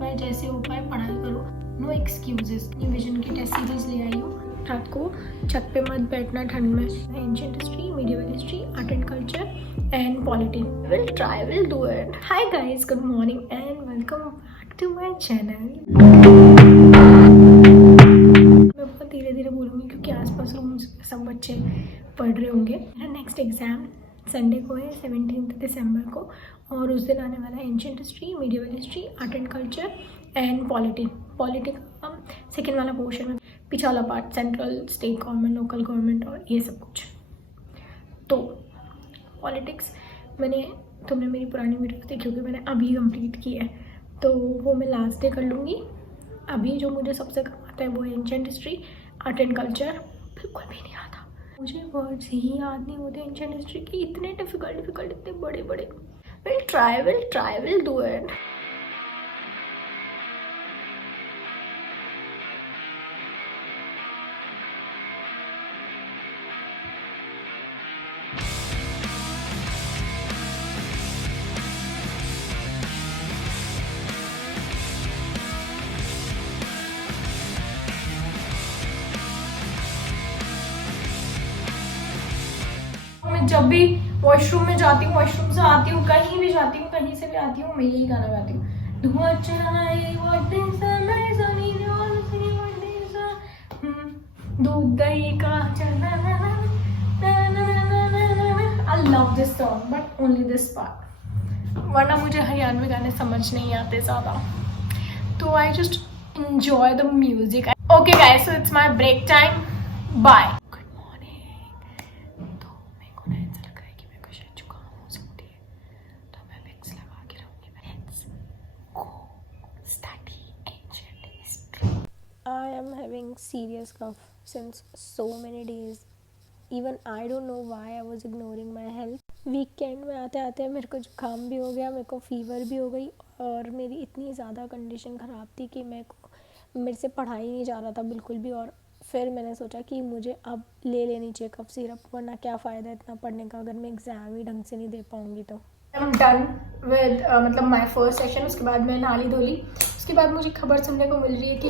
पाए जैसे हो पाए पढ़ाई करो, नो एक्सक्यूजेस। विजन की टेस्ट सीरीज ले आई हूँ। रात को छत पे मत बैठना ठंड में। Ancient history, medieval history, art and culture and polity. Will do it. Hi guys, good morning and welcome back to my channel. मैं बहुत धीरे धीरे बोलूँगी क्योंकि आसपास रूम्स सब बच्चे पढ़ रहे होंगे। मेरा नेक्स्ट एग्जाम संडे को है 17 दिसंबर को, और उस दिन आने वाला है ancient history, medieval history, art and culture and polity. Polity का सेकेंड वाला पोर्शन है, पीछे वाला part central, state government, local government और ये सब कुछ। तो पॉलिटिक्स तुमने मेरी पुरानी वीडियो देखी होगी, मैंने अभी कंप्लीट की है, तो वो मैं लास्ट डे कर लूँगी। अभी जो मुझे सबसे कम आता है वो है ancient history, art and culture. बिल्कुल भी नहीं आता मुझे, वर्ड्स ही याद नहीं होते एंशिएंट हिस्ट्री के, इतने डिफिकल्ट इतने बड़े बड़े। Will try will do it. जब भी वॉशरूम में जाती हूँ, वॉशरूम से आती हूँ, कहीं भी जाती हूँ, कहीं से भी आती हूँ, मैं यही गाना गाती हूँ। धुआं चढ़ाए दूध दही का। I love this song but only this part, वरना मुझे हरियाणवी गाने समझ नहीं आते ज़्यादा, तो I just enjoy the music. Okay guys, so it's my break time. Bye. I am having serious cough since so many days. Even I don't know why I was ignoring my health. Weekend में आते आते मेरे को जुकाम भी हो गया, मेरे को फीवर भी हो गई, और मेरी इतनी ज़्यादा कंडीशन ख़राब थी कि मेरे से पढ़ाई नहीं जा रहा था बिल्कुल भी। और फिर मैंने सोचा कि मुझे अब ले लेनी चाहिए कफ सिरप, वरना क्या फ़ायदा इतना पढ़ने का अगर मैं एग्ज़ाम ही ढंग से नहीं दे पाऊँगी। तो आई एम डन विद मतलब माई फर्स्ट सेशन। उसके बाद मैं नाली धोली। उसके बाद मुझे खबर सुनने को मिल रही है कि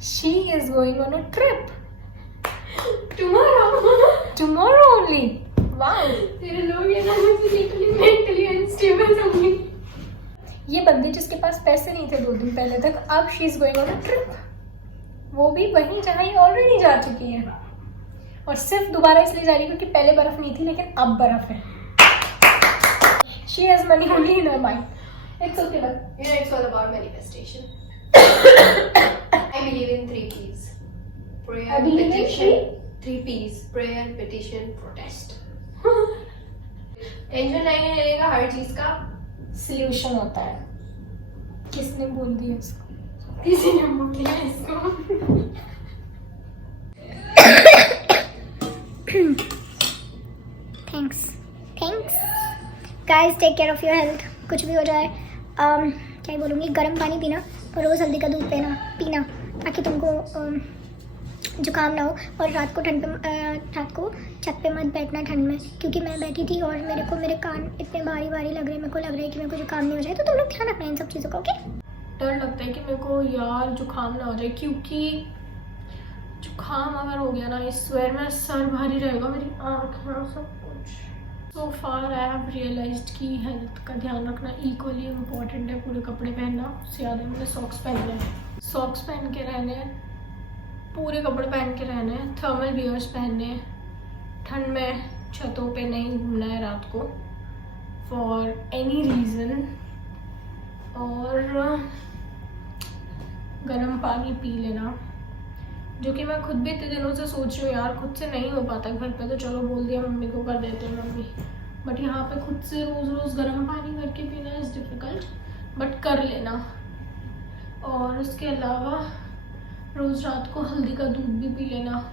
she is going on a trip tomorrow only. Wow. तेरे लोग ये ना फिजिकली मेंटली अनस्टेबल होंगे। ये बंदी जिसके पास पैसे नहीं थे 2 दिन पहले तक, अब she is going on a trip, वो भी वहीं जहाँ ये ऑलरेडी जा चुकी है, और सिर्फ दोबारा इसलिए जा रही है क्योंकि पहले बर्फ नहीं थी लेकिन अब बर्फ है। She has money only in her mind. It's okay but You know, it's all about manifestation. I believe in 3 P's. Prayer, I believe in petition. 3 P's. Prayer, petition, protest. Tension नहीं लेने का, हर चीज का सॉल्यूशन होता है। किसने बोल दिया इसको? किसी ने बोल दिया इसको। Thanks guys, take care of your health. कुछ भी हो जाए, क्या बोलूँगी, गर्म पानी पीना और रोज़ हल्दी का दूध पीना ताकि तुमको जुकाम ना हो। और रात को छत पे मत बैठना ठंड में, क्योंकि मैं बैठी थी और मेरे कान इतने भारी लग रहे हैं। मेरे को लग रहा है कि मेरे को जुकाम नहीं हो जाए, तो तुम लोग ध्यान रखना इन सब चीज़ों का, ओके? डर लगता है कि मेरे को यार जुकाम ना हो जाए, क्योंकि जुकाम अगर हो गया ना, इस स्वेर में सर भारी रहेगा, मेरी आँखें सब कुछ। सो फार आई हैव रियलाइज्ड कि हेल्थ का ध्यान रखना इक्वली इम्पोर्टेंट है। पूरे कपड़े पहनना, उससे ज़्यादा मैंने सॉक्स पहने हैं, सॉक्स पहन के रहने हैं, पूरे कपड़े पहन के रहने हैं, थर्मल वियर्स पहनने हैं, ठंड में छतों पे नहीं घूमना है रात को फॉर एनी रीज़न, और गर्म पानी पी लेना, जो कि मैं खुद भी इतने दिनों से सोच रही हूँ यार, खुद से नहीं हो पाता। घर पे तो चलो बोल दिया मम्मी को, कर देते हैं मम्मी, बट यहाँ पे खुद से रोज़ गर्म पानी करके पीना इज़ डिफ़िकल्ट, बट कर लेना। और उसके अलावा रोज़ रात को हल्दी का दूध भी पी लेना,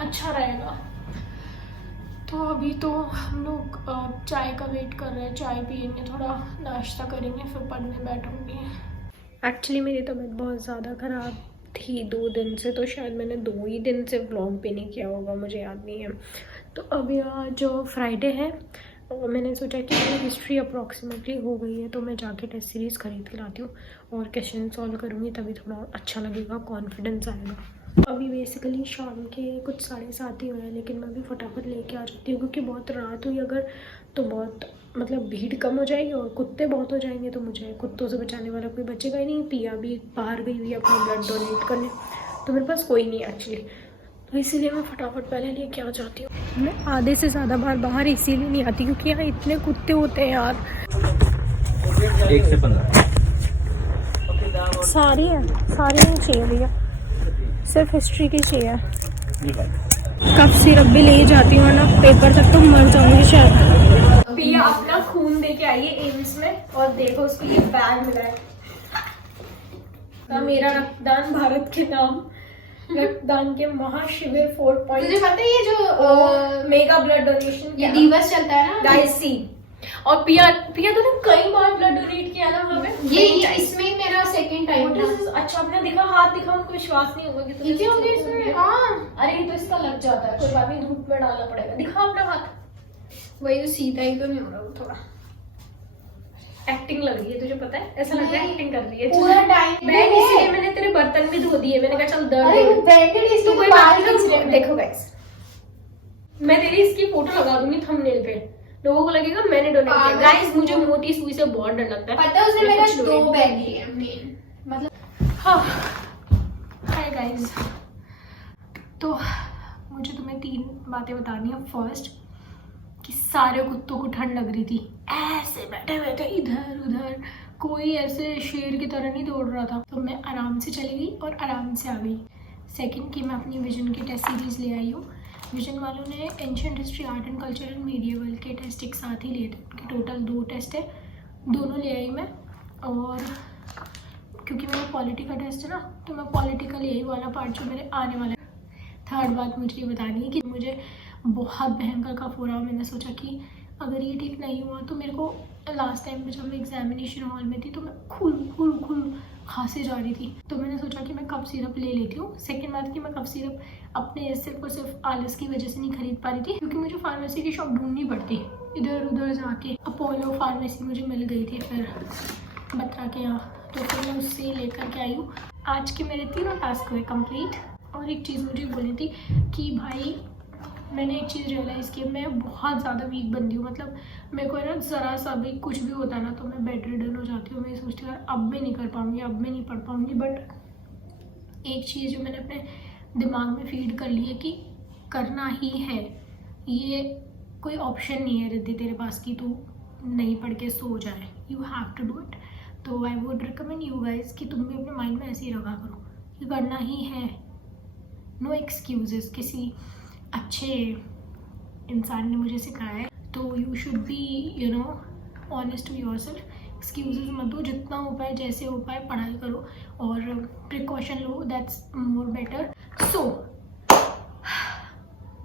अच्छा रहेगा। तो अभी तो हम लोग चाय का वेट कर रहे हैं, चाय पियेंगे, थोड़ा नाश्ता करेंगे, फिर पढ़ने बैठूंगी। एक्चुअली मेरी तबीयत बहुत ज़्यादा ख़राब थी 2 दिन से, तो शायद मैंने 2 ही दिन से व्लॉग भी नहीं किया होगा, मुझे याद नहीं है। तो अभी आज फ्राइडे है, और मैंने सोचा कि मेरी हिस्ट्री अप्रॉक्सीमेटली हो गई है तो मैं जाके टेस्ट सीरीज़ खरीद के लाती हूँ और क्वेश्चन सॉल्व करूँगी, तभी थोड़ा अच्छा लगेगा, कॉन्फिडेंस आएगा। अभी बेसिकली शाम के कुछ 7:30 ही हुए हैं, लेकिन मैं भी फटाफट लेके आ जाती हूँ क्योंकि बहुत रात हुई अगर तो बहुत मतलब भीड़ कम हो जाएगी और कुत्ते बहुत हो जाएंगे, तो मुझे कुत्तों से बचाने वाला कोई बचेगा ही नहीं। पिया भी बाहर गई हुई है अपना ब्लड डोनेट करने, तो मेरे पास कोई नहीं एक्चुअली, तो इसीलिए मैं फटाफट पहले लेके आ जाती हूँ। मैं आधे से ज़्यादा बार बाहर इसीलिए नहीं आती क्योंकि यहाँ इतने कुत्ते होते हैं यार। 1 से 15 सारी हैं, सारी नहीं चाहिए भैया, सिर्फ हिस्ट्री की चाहिए। कफ सिरप भी ले जाती हूँ ना, पेपर तक तो मर जाऊंगी शायद। पिया अपना खून दे के आई है एम्स में और देखो उसको ये बैग मिला है। मेरा रक्तदान भारत के नाम, रक्तदान के महाशिविर 4 पॉइंट। तुझे पता है ये जो मेगा ब्लड डोनेशन ये दिवस चलता है ना गाइस सी। और पिया तूने कई बार ब्लड डोनेट किया ना वहाँ पे? ये इसमें ही मेरा सेकंड टाइम था। अच्छा अपने दिखा, हाथ दिखा, उनको विश्वास नहीं होगा कि तूने नीचे होंगे इसमें। हाँ अरे ये तो इसका लग जाता है, कोई बात नहीं, धूप में डालना पड़ेगा। दिखा अपना हाथ, वही तो सीधा ही तो नहीं हो रहा वो थोड़ा एक्टिंग लग रही है तुझे पता है, ऐसा लग रहा है नहीं, एक्टिंग कर रही है। पूरा टाइम मैं इसलिए मैंने तेरे बर्तन भी धो दिए, मैंने कहा चल अरे वो दर्द बैंडेड तो इसके कोई बाल बात खींच रहे नहीं। हैं। देखो गाइस, मैं तेरी इसकी फोटो लगा दूंगी थंबनेल पे, लोगों को लगेगा मैंने डोनेट किया। पागल। गाइस मुझे मोटी सुई से बहुत डर लगता है। पता है उसने मैं मेरा कुछ 2 donate बैग लिए मेन मतलब। हाँ हाय गाइस, तो मुझे तुम्हें 3 बातें बतानी है। फर्स्ट कि सारे कुत्तों को ठंड लग रही थी, ऐसे बैठे हुए थे इधर उधर, कोई ऐसे शेर की तरह नहीं दौड़ रहा था, तो मैं आराम से चली गई और आराम से आ गई। सेकंड कि मैं अपनी विजन की टेस्ट सीरीज़ ले आई हूँ। विजन वालों ने ancient history, art and culture and medieval के टेस्ट एक साथ ही लिए थे, उनके टोटल 2 टेस्ट है, दोनों ले आई मैं। और क्योंकि मेरा पॉलिटी का टेस्ट है ना, तो मैं पॉलिटिकल यही वाला पार्ट जो मेरे आने वाला है। थर्ड बात मुझे ये बतानी है कि मुझे बहुत भयंकर कफ हो रहा, मैंने सोचा कि अगर ये ठीक नहीं हुआ तो मेरे को लास्ट टाइम में जब मैं एग्जामिनेशन हॉल में थी तो मैं खुल खांसी जा रही थी, तो मैंने सोचा कि मैं कफ सिरप ले लेती हूँ। सेकेंड बात कि मैं कफ सिरप अपने सिर्फ और सिर्फ आलस की वजह से नहीं खरीद पा रही थी, क्योंकि मुझे फार्मेसी की शॉप ढूंढनी पड़ती, इधर उधर जाके। अपोलो फार्मेसी मुझे मिल गई थी फिर बत्रा के यहाँ, तो फिर मैं उससे लेकर के आई हूँ। आज के मेरे 3 टास्क हुए कंप्लीट। और एक चीज़ मुझे बोली थी कि भाई मैंने एक चीज़ रियलाइज़ की, मैं बहुत ज़्यादा वीक बंदी हूँ, मतलब मेरे को है ना ज़रा सा भी कुछ भी होता है ना तो मैं बेड रिडन हो जाती हूँ। मैं सोचती हूँ यार अब मैं नहीं कर पाऊँगी, अब मैं नहीं पढ़ पाऊँगी। बट एक चीज़ जो मैंने अपने दिमाग में फीड कर ली है कि करना ही है, ये कोई ऑप्शन नहीं है रिद्धि तेरे पास कि तू नहीं पढ़ के सो जाए, you have to do it. तो I would recommend you guys कि तुम भी अपने माइंड में ऐसे ही रखा करो कि करना ही है, नो एक्सक्यूजेस। किसी अच्छे इंसान ने मुझे सिखाया है, तो you should be you know honest to yourself. Excuses मत दो, जितना हो पाए जैसे हो पाए पढ़ाई करो और precaution low, that's more better. So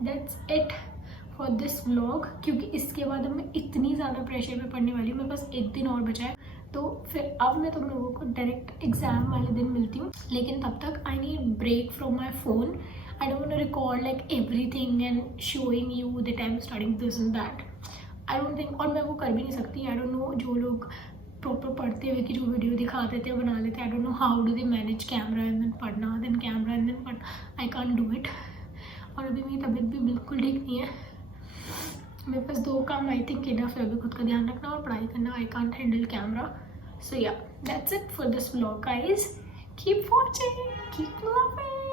that's it for this vlog, क्योंकि इसके बाद अब मैं इतनी ज़्यादा प्रेशर में पढ़ने वाली हूँ, मेरे पास 1 दिन और बचा है, तो फिर अब मैं तुम लोगों को डायरेक्ट एग्ज़ाम वाले दिन मिलती हूँ। लेकिन तब तक I need break from my phone. I don't want to record like everything and showing you that I'm studying this and that. I don't think, और मैं वो कर भी नहीं सकती। I don't know जो लोग प्रॉपर पढ़ते हुए कि जो वीडियो दिखा देते हैं बना लेते हैं, I don't know how do they manage camera and then पढ़ना, then camera and then पढ़ना, I can't do it। और अभी मेरी तबीयत भी बिल्कुल ठीक नहीं है, मेरे पास 2 काम आई थिंक इनफ है, अभी खुद का ध्यान रखना और पढ़ाई करना। I can't handle camera। So yeah, that's it for this vlog guys। Keep watching, keep loving।